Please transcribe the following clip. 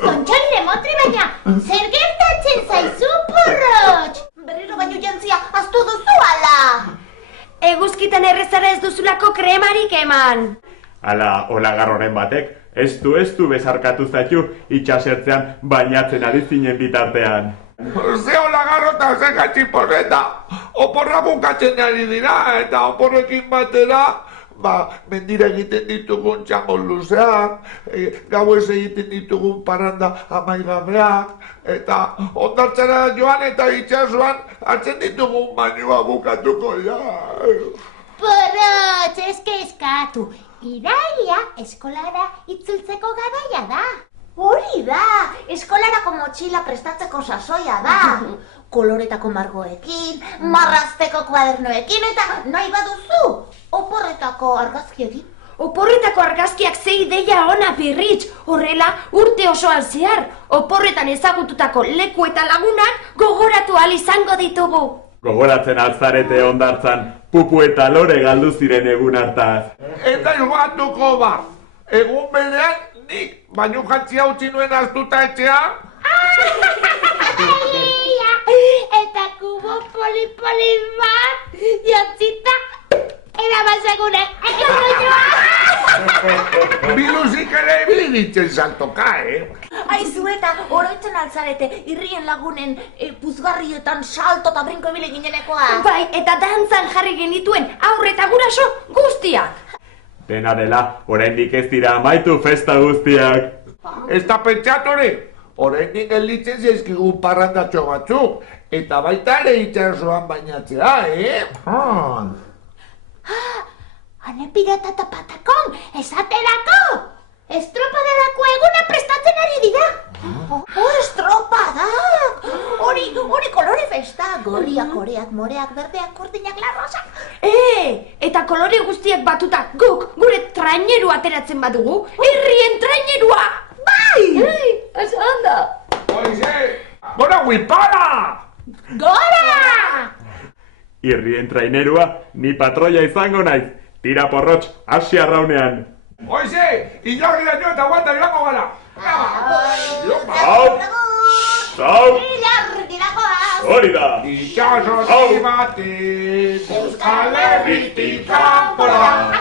Kontxolire motri baina, zer gertatzen zaizu, porrotx? Berriro baino jantzia, aztu duzu ala! Eguzkitan errezara ez duzulako kremarik eman. Ala, olagarroren batek, ez du bezarkatu zaitu itxasertzean bainatzen ari zinen bitartean. Ze olagarro eta ze gatxiporreta, oporra bukatzen ari dira, eta oporrekin batera, mendira egiten ditugun txango luzeak, gauez egiten ditugun parranda amaigabeak, eta ondartzara joan eta itxasuan hartzen ditugun bainua bukatuko ja. Porrotx, eskatu, iraia eskolara itzultzeko garaia da. Hori da, eskolarako motxila prestatzeko sasoia da. Koloretako margoekin, marrazteko kuadernoekin eta nahi baduzu, oporretako argazkiekin. Oporretako argazkiak ze ideia ona, Pirritx. Horrela, urte osoan zehar, oporretan ezagututako leku eta lagunak gogoratu ahal izango ditugu. Gogoratzen alzarete ondartzan, pupu eta lore galdu ziren egun hartaz. Eta jugatuko egun berean nik baino jantzia utzi nuen astuta etxean. Eta kubo poli bat, jantzita, erabazegune, Biluzik ere ibili ditzen saltoka, Aizu eta oroitzen altzarete, irrien lagunen puzgarrietan salto eta brinko ibili ginenekoa. Bai, eta dantzan jarri genituen aurre eta guraso guztiak. Dena dela, oraindik ez dira amaitu festa guztiak. Ez da pentsatore, oraindik gelditzen zaizkigu parrandatxo batzuk, eta baita ere itxasoan bainatzea, Hane pirata eta patakon, esaterako! Estropadarako eguna prestatzen ari dira! Estropada! Hori kolore festa! Goriak, oreak, moreak, berdeak, kurdinak, larrosak! Eta kolore guztiak batuta guk gure traineru ateratzen badugu, herrien trainerua! Bai! Oso ondo! Oize, gora huipala! Gora! Irrien trainerua, ni patroia izango naiz. Tira porrotx, hasi arraunean. Oize, ilarri daño eta guanta irango gara! Hau! Zau! Hori da! Itxaso batean, Euskal Herritik kanpora!